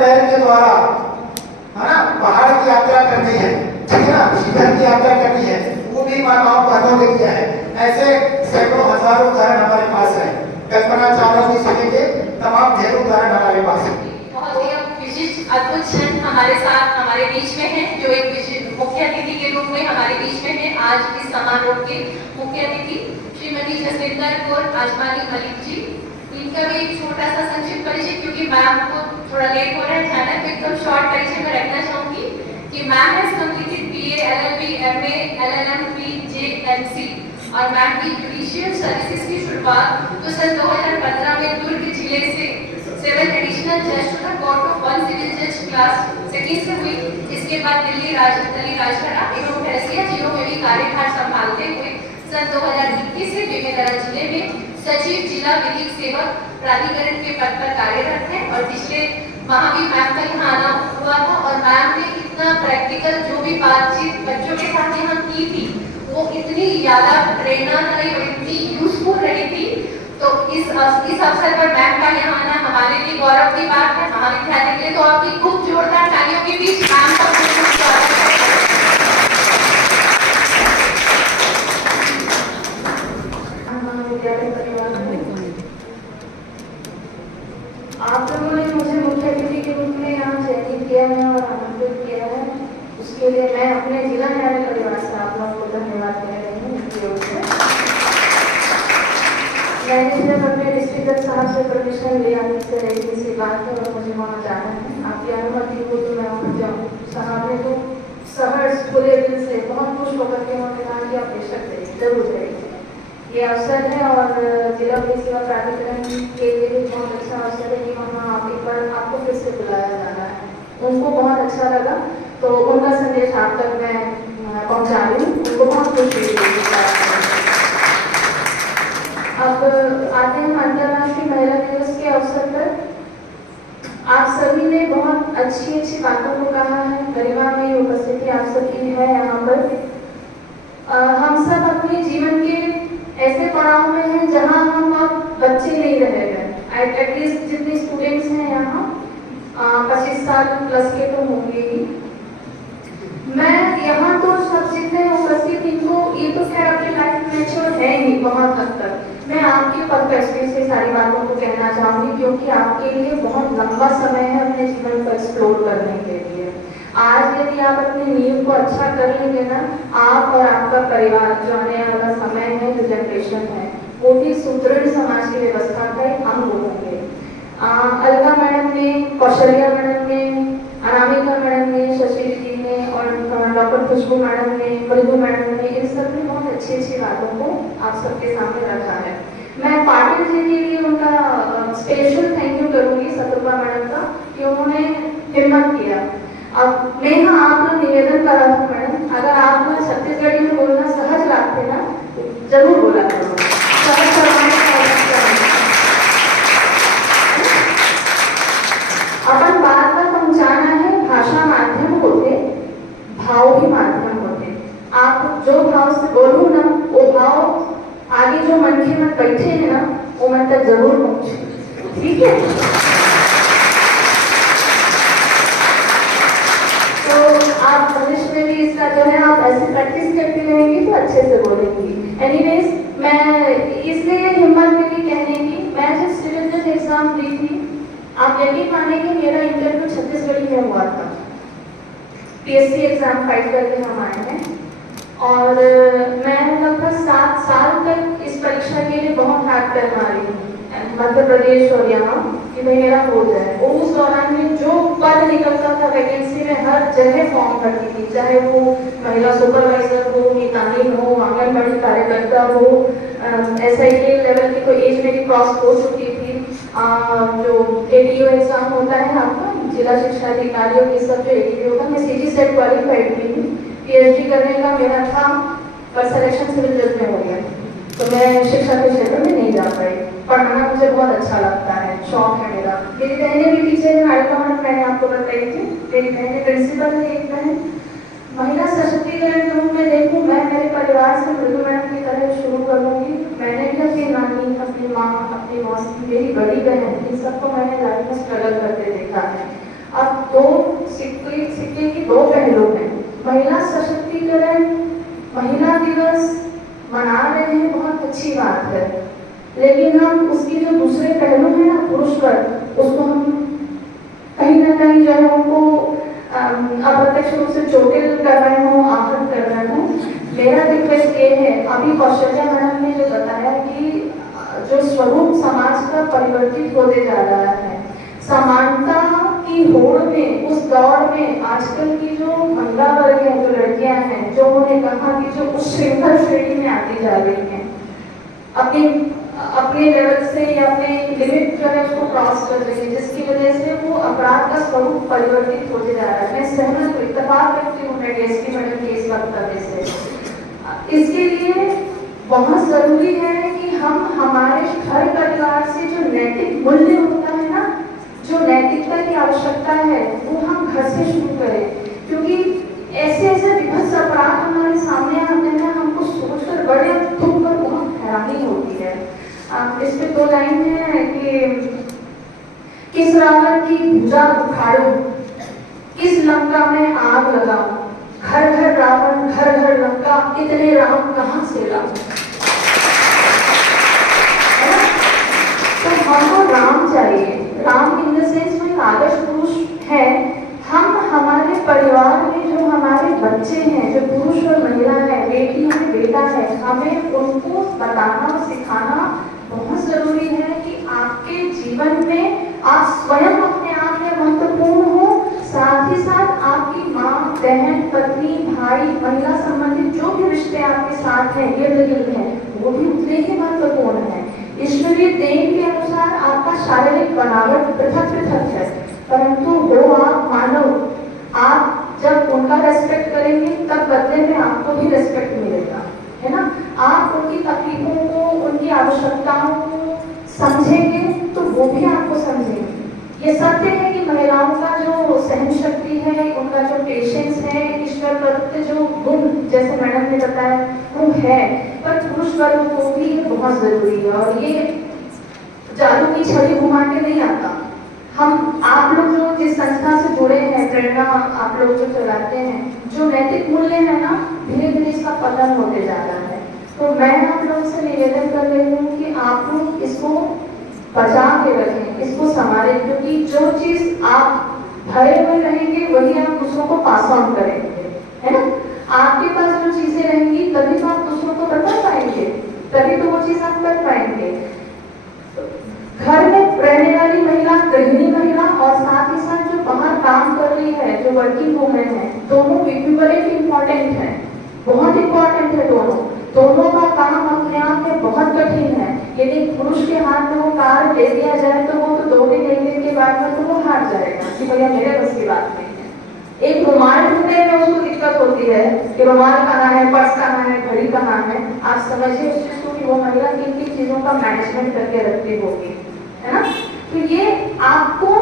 पैर के द्वारा है ना पहाड़ की यात्रा करनी है, ठीक है ना, शिखर की यात्रा करनी है, वो भी माताओं बहनों ने किया है। ऐसे सैकड़ों हजारों उदाहरण हमारे पास है। कल्पना चावला जी से लेके तमाम ढेरों उदाहरण हमारे पास है। बहुत ही विशिष्ट अद्भुत क्षण हमारे साथ हमारे बीच में है, जो एक विशिष्ट मुख्य अतिथि के रूप में हमारे बीच में है। आज इस समारोह के मुख्य अतिथि श्रीमती जसविंदर कौर आजमानी मलिक जी। इनका भी एक छोटा सा संक्षिप्त परिचय, क्योंकि मैम को थोड़ा लेट हो रहा है जाना, तो एकदम शॉर्ट परिचय में रखना चाहूंगी कि ma'am has completed BA LLB MA LLM PJMC और मैम की जुडिशियल सर्विसेज की शुरुआत तो सन 2015 में दुर्ग जिले से 7 एडिशनल जज to the court of 1 civil जज क्लास 2 से हुई। इसके बाद दिल्ली राजघरा एवं फैसलिया जिलों में भी कार्यभार संभालते हुए सन 2021 से बेमेतरा जिले में सचिव जिला विधिक सेवक प्राधिकरण के पद पर कार्यरत है। और पिछले माह भी मैम का यहाँ आना हुआ था और मैम ने इतना प्रैक्टिकल जो भी बातचीत बच्चों के साथ यहाँ की थी वो इतनी ज्यादा प्रेरणादायी और इतनी यूजफुल रही थी। तो इस अवसर पर मैम का यहाँ आना हमारे लिए गौरव की बात है, महाविद्यालय के लिए। तो आपकी खूब जोरदार तालियों के बीच मैम का स्वागत है। आप लोगों ने मुझे मुख्य अतिथि के रूप में यहाँ चयनित किया है और आमंत्रित किया है, उसके लिए मैं अपने जिला न्यायालय परिवार से आप लोगों को धन्यवाद दे रही हूँ। मैंने जब अपने डिस्ट्रिक्ट जज साहब से परमिशन लिया से ऐसी बात है और मुझे वहाँ जाना है, आपकी अनुमति हो तो मैं वहाँ जाऊँ। साहब ने तो सहर्ष खुले दिल से बहुत खुश होकर के उन्होंने कहा कि आप बेशक जाइए, जरूर जाइए। ये अवसर है और जिला विधिक सेवा प्राधिकरण के लिए भी बहुत अच्छा अवसर है कि वहाँ आप एक बार आपको फिर से बुलाया जा रहा है। उनको बहुत अच्छा लगा, तो उनका संदेश आप तक मैं पहुँचा रही हूँ। उनको बहुत खुशी हुई। अब आते हैं अंतर्राष्ट्रीय महिला दिवस के अवसर पर। आप सभी ने बहुत अच्छी अच्छी बातों को कहा है, गरिमा में उपस्थिति आप सबकी है यहाँ पर। हम सब अपने जीवन के ऐसे पड़ाव में हैं जहां हम अब बच्चे नहीं रह गए। एटलीस्ट जितने स्टूडेंट्स हैं यहाँ 25 साल प्लस के तो होंगे ही। मैं यहाँ तो सब जितने उपस्थित इनको ये तो खैर अपनी लाइफ मैच्योर है ही बहुत हद तक। मैं आपके पर्सपेक्टिव से सारी बातों को कहना चाहूँगी, क्योंकि आपके लिए बहुत लंबा समय है अपने जीवन को एक्सप्लोर करने के लिए। आज यदि आप अपनी नींव को अच्छा कर लेंगे ना, आप और आपका परिवार जो आने वाला समय है, जो जनरेशन है, वो भी सुदृढ़ समाज की व्यवस्था का एक अंग होंगे। अलका मैडम ने, कौशल्या मैडम ने, अनामिका मैडम ने, शशि जी ने और डॉक्टर खुशबू मैडम ने, मृदु मैडम ने, इन सब ने बहुत अच्छी अच्छी बातों को आप सबके सामने रखा है। मैं पाटिल जी के लिए उनका स्पेशल थैंक यू करूँगी, सतरूपा मैडम का, कि उन्होंने हिम्मत किया। अब मैं यहाँ आप लोग निवेदन कर रहा हूँ मैडम, अगर आप लोग छत्तीसगढ़ी में बोलना सहज लगते ना तो जरूर बोला करो। सहज करवाने अपन बात बात पहुँचाना है। भाषा माध्यम होते, भाव भी माध्यम होते। आप जो भाव से बोलूँ ना, वो भाव आगे जो मन के मन बैठे हैं ना, वो मन तक जरूर पहुँचे। ठीक है, आप भविष्य में भी इसका जो है आप ऐसे प्रैक्टिस करती रहेंगी तो अच्छे से बोलेंगी। एनीवेज, मैं इसलिए हिम्मत मिली कहने की, मैं जब सिविल जज एग्जाम दी थी, आप यकीन मानेंगे मेरा इंटरव्यू छत्तीसगढ़ी में हुआ था। PSC एग्जाम फाइट करके हम आए हैं और मैं लगभग 7 साल तक इस परीक्षा के लिए बहुत हाथ पैर मारी हूँ, मध्य प्रदेश और यहाँ, कि भाई मेरा हो जाए। और उस दौरान में जो पद निकलता था वैकेंसी में, हर जगह फॉर्म भरती थी, चाहे वो महिला सुपरवाइजर हो, मितानिन हो, आंगनबाड़ी कार्यकर्ता हो, SIA लेवल की तो एज मेरी क्रॉस हो चुकी थी। जो ADO एग्जाम होता है आपका, जिला शिक्षा अधिकारियों की सब जो ADO का, मैं CG सेट क्वालिफाइड भी हूँ। PhD करने का मेरा था, पर सिलेक्शन सिविल जज में हो गया, तो मैं शिक्षा के क्षेत्र में नहीं जा पाई। पढ़ाना मुझे बहुत अच्छा लगता है, शौक है मेरा। मेरी बहनें भी टीचर हैं, मैंने आपको बताई थी, मेरी बहनें प्रिंसिपल है, एक बहन। महिला सशक्तिकरण के रूप में देखूँ, मैं मेरे परिवार से मृदु मैडम की तरह शुरू करूँगी। मैंने भी अपनी नानी, अपनी माँ, अपनी मौसी, मेरी बड़ी बहन, इन सबको मैंने लाइफ में स्ट्रगल करते देखा है। अब दो सिक्के की दो पहलू हैं। महिला सशक्तिकरण, महिला दिवस मना रहे हैं, बहुत अच्छी बात है, लेकिन हम उसकी जो दूसरे पहलू है ना, पुरुष वर्ग, उसको हम कहीं ना कहीं जो है उनको अप्रत्यक्ष रूप से चोटिल कर रहे हो, आहत कर रहे हो। मेरा रिक्वेस्ट ये है, अभी कौशल्या मैडम ने जो बताया कि जो स्वरूप समाज का परिवर्तित होते जा रहा है, समानता की होड़ में, उस दौड़ में आजकल की जो महिला वर्ग है, जो लड़कियां हैं, जो उन्होंने कहा कि जो उस श्रृंखल श्रेणी में आती जा रही हैं, अपने लेवल से या अपने लिमिट जो है उसको क्रॉस कर रही है, जिसकी वजह से वो अपराध का स्वरूप परिवर्तित होते जा रहा है। मैं सहमत हूँ, इत्तेफाक करती हूँ मैं डीएसपी मैडम के इस वक्तव्य से। इसके लिए बहुत जरूरी है कि हम हमारे घर परिवार से जो नैतिक मूल्य होता है ना, जो नैतिकता की आवश्यकता है, वो हम घर से शुरू करें, क्योंकि ऐसे ऐसे विभत्स अपराध हमारे सामने आते हैं, हमको सोचकर बड़े दुख और बहुत हैरानी होती है। इस पे दो लाइन है कि किस रावण की भुजा उखाड़ो, किस लंका में आग लगाओ, घर घर रावण घर घर लंका, इतने राम कहाँ से लाओ। तो हमको राम चाहिए, राम इन द सेंस में आदर्श पुरुष है। हम हमारे परिवार में जो हमारे बच्चे हैं, जो पुरुष और महिला है, बेटी है बेटा है, हमें उनको बताना और सिखाना बहुत जरूरी है कि आपके जीवन में आप स्वयं अपने आप में महत्वपूर्ण हो, साथ ही साथ आपकी माँ, बहन, पत्नी, भाई, महिला संबंधित जो भी रिश्ते आपके साथ हैं, इर्द गिर्द हैं, वो भी उतने ही महत्वपूर्ण है। ईश्वरीय देन के अनुसार आपका शारीरिक बनावट पृथक पृथक है, परंतु वो आप मानव, आप जब उनका रेस्पेक्ट करेंगे तब बदले में आपको भी रेस्पेक्ट मिलेगा, है ना। आप उनकी तकलीफों को, उनकी आवश्यकताओं को समझेंगे तो वो भी आपको समझेंगे। ये सत्य है कि महिलाओं का जो सहन शक्ति है, उनका जो पेशेंस है, ईश्वर प्रत्ये जो गुण, जैसे मैडम ने बताया, वो है, पर पुरुष वर्ग को भी बहुत जरूरी है। और ये जादू की छड़ी घुमा के नहीं आता। हम, आप लोग जो जिस संस्था से जुड़े हैं, प्रेरणा आप लोग जो चलाते हैं, जो नैतिक मूल्य है ना, धीरे धीरे इसका पतन होते जा रहा है। तो मैं आप लोग से निवेदन कर रही हूँ कि आप लोग इसको बचा के रखें, इसको संभालें, क्योंकि जो चीज आप भरे हुए रहेंगे वही आप दूसरों को पास ऑन करेंगे, है ना। आपके पास जो चीजें रहेंगी तभी तो आप दूसरों को बता पाएंगे, तभी तो वो चीज आप कर पाएंगे। घर में रहने वाली महिला, गृहिणी महिला और साथ ही साथ जो बाहर काम कर रही है, जो वर्किंग वुमेन है, दोनों इक्विवेलेंट इम्पोर्टेंट है, बहुत इम्पोर्टेंट है। दोनों का काम अपने आप में बहुत कठिन है। यदि पुरुष के हाथ में वो कार्य दे दिया जाए तो वो तो 2 दिन 1 दिन के बाद में तो वो हार जाएगा कि भैया मेरे बस की बात नहीं है। एक रुमाल ढूंढने में उसको दिक्कत होती है कि रुमाल कहाँ है, पर्स कहाँ है, घड़ी कहाँ है। आप समझिए उस चीज को कि वो महिला किन किन चीजों का मैनेजमेंट करके रखती होगी, है ना। तो ये आपको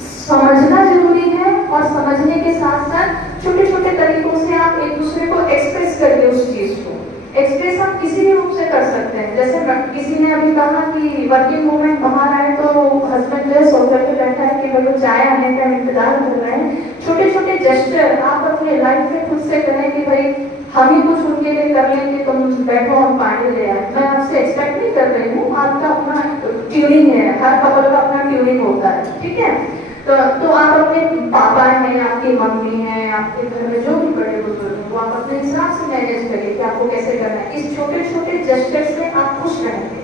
समझना जरूरी है, और समझने के साथ साथ छोटे छोटे तरीकों से आप एक दूसरे को एक्सप्रेस करिए। उस चीज को एक्सप्रेस आप किसी भी रूप से कर सकते हैं। जैसे किसी ने अभी कहा कि वर्किंग वुमेन बाहर आए तो हस्बैंड जो है सोफे पे बैठा है कि भाई वो चाय आने का इंतजार कर रहे हैं। छोटे छोटे जेस्चर आप अपने लाइफ में खुद से करें कि भाई हम ही कुछ उनके लिए कर लेंगे, तुम बैठो हम पानी ले आए। मैं आपसे एक्सपेक्ट नहीं कर रही हूँ, आपका अपना ट्यूनिंग है, हर कपल का अपना ट्यूनिंग होता है, ठीक है। तो आप अपने पापा हैं, आपकी मम्मी हैं, आपके घर में जो भी बड़े बुजुर्ग हैं, वो आप अपने हिसाब से मैनेज करिए कि आपको कैसे करना है। इस छोटे छोटे जेस्चर से आप खुश रहेंगे।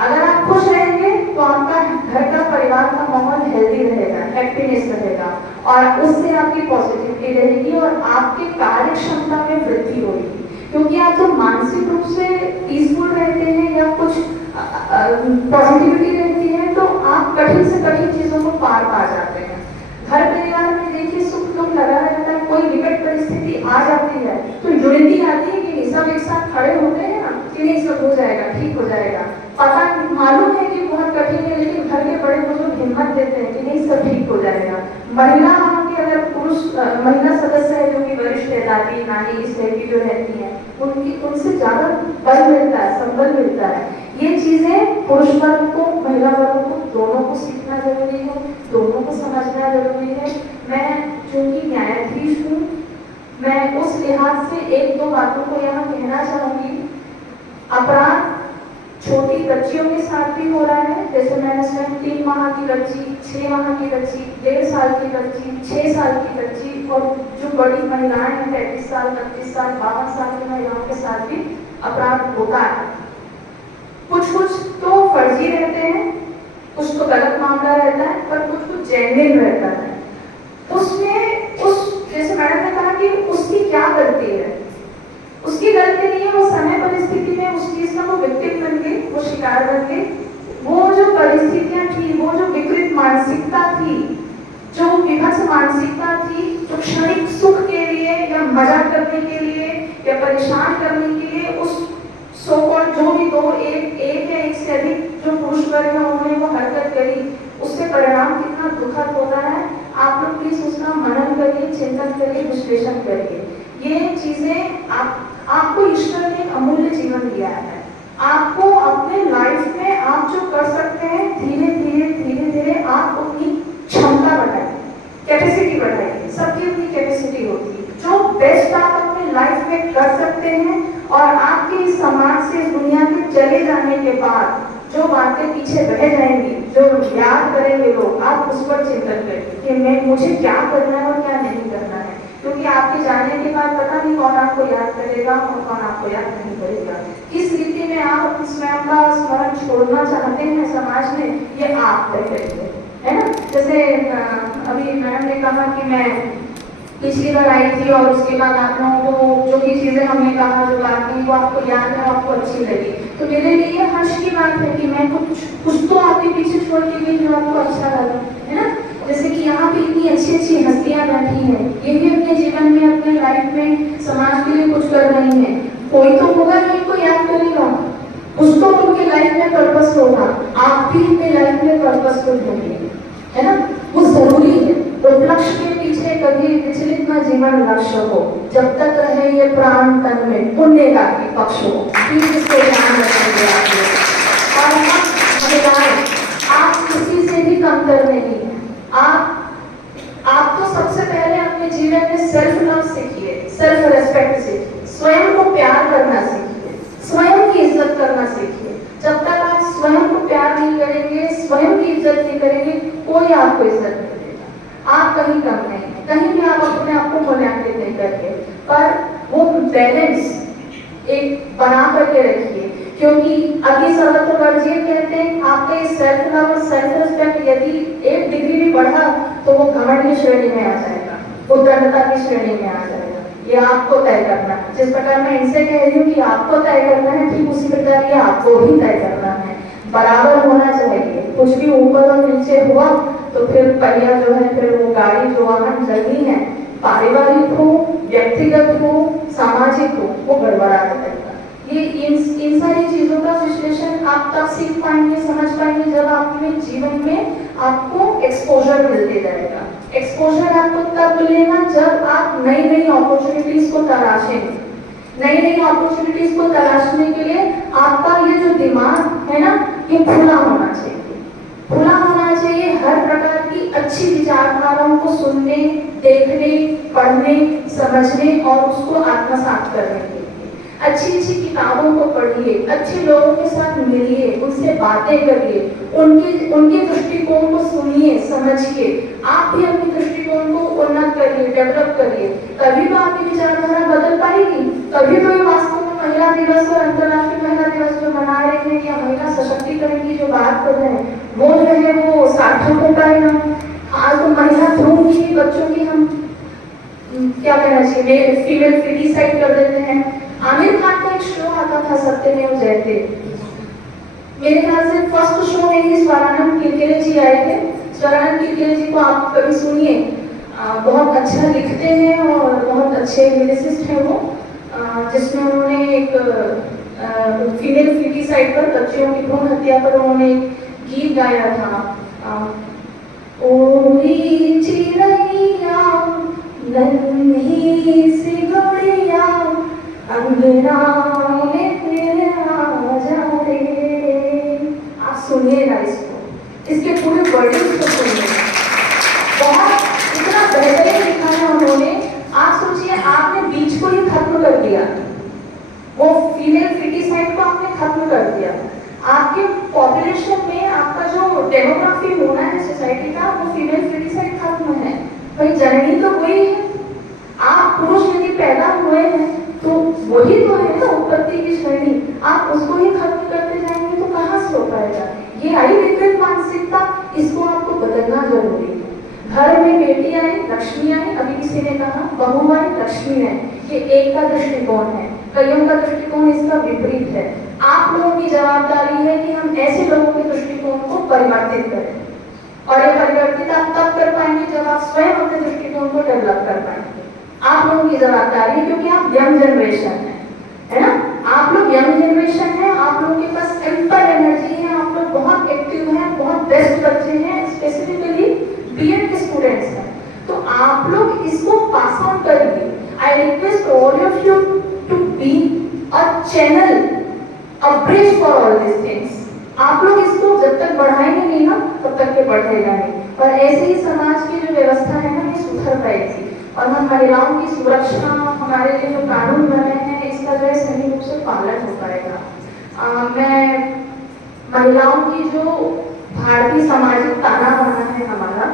अगर आप खुश रहेंगे तो आपका घर का, परिवार का माहौल हेल्दी रहेगा, हैप्पीनेस रहेगा, और उससे आपकी पॉजिटिविटी रहेगी और आपके कार्य क्षमता में वृद्धि होगी। क्योंकि आप जब मानसिक रूप से पीसफुल रहते हैं या कुछ पॉजिटिविटी रहती है तो आप कठिन से कठिन चीजों को पार पा जाते हैं। घर परिवार में देखिए सुख दुख लगा रहता है, कोई विकट परिस्थिति आ जाती है तो यूनिटी आती है कि सब एक साथ खड़े होते हैं ना कि नहीं सब हो जाएगा, ठीक हो जाएगा। पता मालूम है कि बहुत कठिन है, लेकिन घर के बड़े बुजुर्ग हिम्मत देते हैं कि नहीं सब ठीक हो जाएगा। महिला की अगर पुरुष महिला सदस्य है जो कि वरिष्ठ है, दादी नानी इस तरह की जो रहती है, उनसे ज्यादा बल मिलता है, संबल मिलता मिलता है। ये चीजें पुरुष वर्ग को, महिला वर्ग को, दोनों को सीखना जरूरी है, दोनों को समझना जरूरी है। मैं चूंकि न्यायाधीश हूँ, मैं उस लिहाज से एक दो बातों को यहाँ कहना चाहूंगी। अपराध छोटी बच्चियों के साथ भी हो रहा है, जैसे मैंने स्वयं 3 माह की बच्ची, 6 माह की बच्ची, 1.5 साल की बच्ची, 6 साल की बच्ची और जो बड़ी महिलाएं हैं 35 साल, 32 साल, 52 साल की महिलाओं के साथ भी अपराध होता है। कुछ तो फर्जी रहते हैं, कुछ तो गलत मामला रहता है, पर कुछ जेन्युइन रहता है। उसमें जैसे मैडम ने कहा कि उसकी क्या गलती है, उसकी गलती नहीं है, वो समय परिस्थिति में उस चीज का वो विक्टिम बन गई, वो शिकार बन गई। वो जो परिस्थितियां थी, वो जो विकृत मानसिकता थी, जो विभत्स मानसिकता थी, जो क्षणिक सुख के लिए या मजा करने के लिए या परेशान करने के लिए उस सो कॉल्ड जो भी दो एक या एक से अधिक जो पुरुष वर्ग है उन्होंने वो हरकत करी, उससे परिणाम कितना दुखद होता है। आप लोग प्लीज उसका मनन करिए, चिंतन करिए, विश्लेषण करिए। ये चीजें आपको ईश्वर ने एक अमूल्य जीवन दिया है। आपको अपने लाइफ में आप जो कर सकते हैं, धीरे धीरे आप अपनी क्षमता बढ़ाइए, कैपेसिटी बढ़ाइए। सबकी अपनी कैपेसिटी होती है। जो बेस्ट आप अपने लाइफ में कर सकते हैं और आपके इस समाज से, इस दुनिया के चले जाने के बाद जो बातें पीछे रह जाएंगी, जो याद करेंगे लोग, आप उस पर चिंतन करिए कि मुझे क्या करना है और क्या नहीं करना है। क्योंकि आपके जाने के बाद पता नहीं कौन आपको याद करेगा और कौन आपको याद नहीं करेगा। किस रीति में आप अपने स्वयं का स्मरण छोड़ना चाहते हैं समाज में, ये आप तय करेंगे, है ना। जैसे अभी मैडम ने कहा कि मैं पिछली बार आई थी और उसके बाद आप लोगों को जो भी चीजें हमने कहा, जो बात की, वो आपको याद है, आपको अच्छी लगी, तो मेरे लिए हर्ष की बात है कि मैं कुछ तो आपके पीछे छोड़ के गई जो आपको अच्छा लगा, है ना। जैसे कि यहाँ पे इतनी अच्छी अच्छी हस्तियां बैठी हैं, ये भी अपने जीवन में, अपने लाइफ में समाज के लिए कुछ कर रही हैं। कोई तो होगा जो इनको याद करेगा, कुछ तो उनके लाइफ में पर्पस होगा। आप भी अपने लाइफ में पर्पस को ढूंढिए, है ना, वो जरूरी है। तो लक्ष्य के पीछे कभी विचलित न जीवन लक्ष्य हो, जब तक रहे ये प्राण तन में पुण्य का पक्ष हो। इसको ध्यान रखेंगे आप लोग। और हम महिलाएं, आप किसी से भी कमतर नहीं है। आप तो सबसे पहले अपने जीवन में सेल्फ लव सीखिए, सेल्फ रेस्पेक्ट सीखिए, स्वयं को प्यार करना सीखिए, स्वयं की इज्जत करना सीखिए। जब तक आप स्वयं को प्यार नहीं करेंगे, स्वयं की इज्जत नहीं करेंगे, कोई आपको इज्जत नहीं देगा। आप कहीं कम नहीं है, कहीं भी आप अपने आप को मूल्यांकित नहीं करके, पर वो बैलेंस एक बना करके रखिए। क्योंकि अभी सर्वतोवर्जीय कहते हैं, आपका ये सेल्फ लव और सेल्फ रिस्पेक्ट यदि 1 डिग्री भी बढ़ा तो वो घमंड की श्रेणी में आ जाएगा, उद्दंडता की श्रेणी में आ जाएगा। ये आपको तय करना है। जिस प्रकार मैं इनसे कह रही हूँ कि आपको तय करना है, ठीक उसी प्रकार ये आपको भी तय करना है। बराबर होना चाहिए। कुछ भी ऊपर और नीचे हुआ तो फिर पहिया जो है, फिर वो गाड़ी जो वाहन चलनी है, पारिवारिक हो, व्यक्तिगत हो, सामाजिक हो, वो गड़बड़ा जाएगा। ये इन सारी चीजों का विश्लेषण आप तब सीख पाएंगे, समझ पाएंगे जब आपके जीवन में आपको एक्सपोजर मिलते जाएगा। एक्सपोजर आपको तब मिलेगा जब आप नई नई अपॉर्चुनिटीज को तलाशेंगे। नई नई अपॉर्चुनिटीज को तलाशने के लिए आपका ये जो दिमाग है ना, ये खुला होना चाहिए। खुला होना चाहिए हर प्रकार की अच्छी विचारधाराओं को सुनने, देखने, पढ़ने, समझने और उसको आत्मसात करने के लिए। अच्छी अच्छी किताबों को पढ़िए, अच्छे लोगों के साथ मिलिए, उनसे बातें करिए, उनके दृष्टिकोण को सुनिए, समझिए। आप भी अपने दृष्टिकोण को उन्नत करिए, डेवलप करिए, तभी तो आपकी विचारधारा बदल पाएगी। तभी तो ये वास्तव में महिला दिवस और अंतर्राष्ट्रीय महिला दिवस जो मना रहे हैं या महिला सशक्तिकरण की जो बात कर रहे हैं, वो जो है वो सार्थक हो पाएगा। आज तो महिला भ्रूण की, बच्चों की हम क्या कहना चाहिए, फीमेल फिटिसाइड कर देते हैं। आमिर खान का एक शो आता था, सत्यमेव जयते। मेरे ख्याल से फर्स्ट शो में ही स्वरानंद किरकिरे जी आए थे। स्वरानंद किरकिरे जी को आप कभी सुनिए, बहुत अच्छा लिखते हैं और बहुत अच्छे लिरिसिस्ट हैं वो, जिसमें उन्होंने एक फीमेल फिटिसाइड पर, बच्चियों की भ्रूण हत्या पर उन्होंने गीत गाया था। ओरी चिड़ैया नन्ही सी गुड़िया अंगना में फिर आ जा रे, खत्म कर दिया। आपके पॉपुलेशन में आपका जो डेमोग्राफी होना है सोसाइटी का, वो फीमेल फीमेसाइड खत्म है। भाई जननी तो वही है, आप पुरुष यदि पैदा हुए हैं तो वही तो है ना उत्पत्ति की श्रेणी, आप उसको ही खत्म करते जाएंगे तो कहाँ से हो पाएगा। ये आई विकृत मानसिकता, इसको आपको बदलना जरूरी है। घर में बेटी आए लक्ष्मी आए, अभी किसी ने कहा बहू आए लक्ष्मी आए, ये एक का दृष्टिकोण है, कईयों का दृष्टिकोण इसका विपरीत है। आप लोगों की जवाबदारी है कि हम ऐसे लोगों के दृष्टिकोण को परिवर्तित करें, और ये परिवर्तित आप तब कर पाएंगे जब आप स्वयं अपने दृष्टिकोण को डेवलप कर पाएंगे। आप लोगों की जवाबदारी है, क्योंकि आप यंग जनरेशन है ना, आप लोग यंग जनरेशन है, आप लोगों के पास एम्पल एनर्जी है, आप लोग बहुत एक्टिव हैं, बहुत बेस्ट बच्चे हैं, स्पेसिफिकली बीएड के स्टूडेंट्स हैं, तो आप लोग इसको पास ऑन करिए। I request all of you to be a channel, a bridge for all this things. आप लोग इसको जब तक बढ़ाएंगे नहीं ना तब तक ये बढ़ेगा नहीं, और ऐसे ही समाज की जो व्यवस्था है ना ये सुधर पाएगी, और हम महिलाओं की सुरक्षा, हमारे लिए जो कानून बने हैं इसका जो है सही रूप से पालन हो पाएगा। मैं महिलाओं की जो भारतीय सामाजिक ताना बाना है हमारा,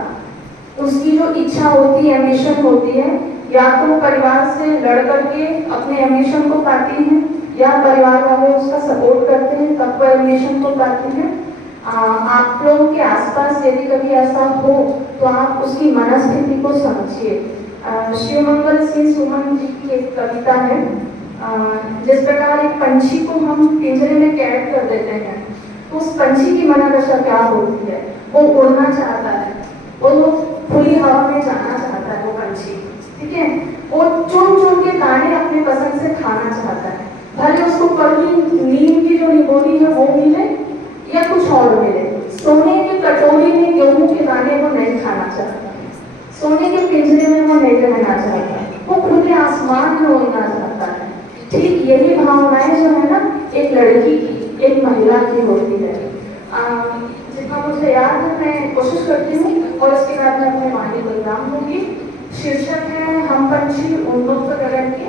उसकी जो इच्छा होती है, एम्बिशन होती है, या तो परिवार से लड़ करके अपने एम्बिशन को पाती हैं, या परिवार वाले उसका सपोर्ट करते हैं तब वो एम्बिशन को पाती हैं। आप लोगों के आसपास यदि कभी ऐसा हो तो आप उसकी मनस्थिति को समझिए। शिवमंगल सिंह सुमन जी की एक कविता है, जिस प्रकार एक पंछी को हम पिंजरे में कैद कर देते हैं तो उस पंछी की मनोदशा क्या होती है, वो उड़ना चाहता है, वो खुली हवा में जाना चाहता है वो पंछी, ठीक है, वो चुन चुन के दाने अपने पसंद से खाना चाहता है, भले उसको कड़वी नीम की जो निगोरी है वो मिले या कुछ और मिले। सोने की कटोरी में गेहूं के दाने वो नहीं खाना चाहता, सोने के पिंजरे में वो नहीं रहना चाहता, वो खुले आसमान में उड़ना चाहता है। ठीक यही भावनाएं जो है ना एक लड़की की, एक महिला की होती है। जितना मुझे याद है मैं कोशिश करती हूँ और उसके बाद मैं अपने वाणी को विराम दूंगी। शीर्षक है हम पंछी उन्मुक्त गगन के,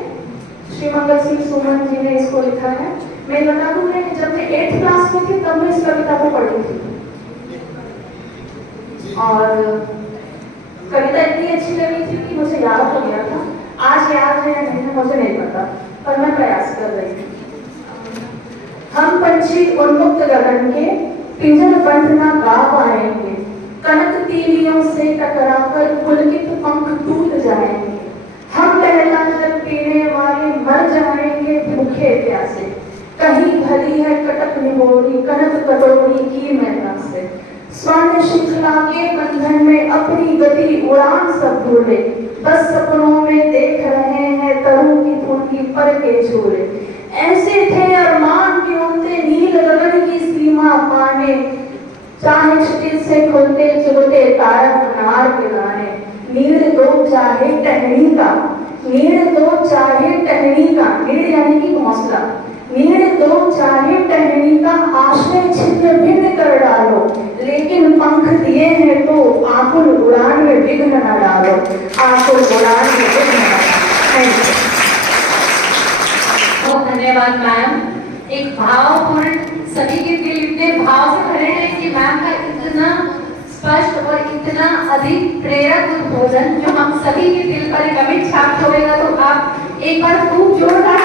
शिवमंगल सिंह सुमन जी ने इसको लिखा है। मैं बता दूं मैं जब मैं 8th क्लास में थी तब मैं इस कविता को पढ़ी थी, और कविता इतनी अच्छी लगी थी कि मुझे याद हो गया था। आज याद है या नहीं है मुझे नहीं पता, पर मैं प्रयास कर रही थी। हम पंछी उन्मुक्त गगन के पिंजर बंद ना गा पाएंगे, कनक तीलियों से टकराकर पुलकित पंख टूट जाएंगे। हम पहला जल पीने वाले मर जाएंगे भूखे प्यासे, कहीं भली है कटक निगोरी कनक कटोरी की मैना से। स्वर्ण श्रृंखला के बंधन में अपनी गति उड़ान सब भूले, बस सपनों में देख रहे हैं तरु की धुन की पर के झूले। ऐसे थे अरमान के उनते नील गगन की सीमा पाने, चाहे क्षितिज से खुलते चुलते तारक नार के गाने। नीड़ दो चाहे टहनी का, नीड़ दो चाहे टहनी का, नीड़ यानी कि घोंसला, नीड़ दो चाहे टहनी का आश्रय छिन्न भिन्न कर डालो, लेकिन पंख दिए हैं तो आकुल उड़ान में विघ्न न डालो, आकुल उड़ान में विघ्न न डालो। बहुत धन्यवाद मैम। एक भावपूर्ण, सभी के दिल इतने भाव से भरे हैं कि मैम का इतना स्पष्ट और इतना अधिक प्रेरक उद्बोधन जो हम सभी के दिल पर एक अमिट छाप छोड़ेगा, तो आप एक बार खूब जोरदार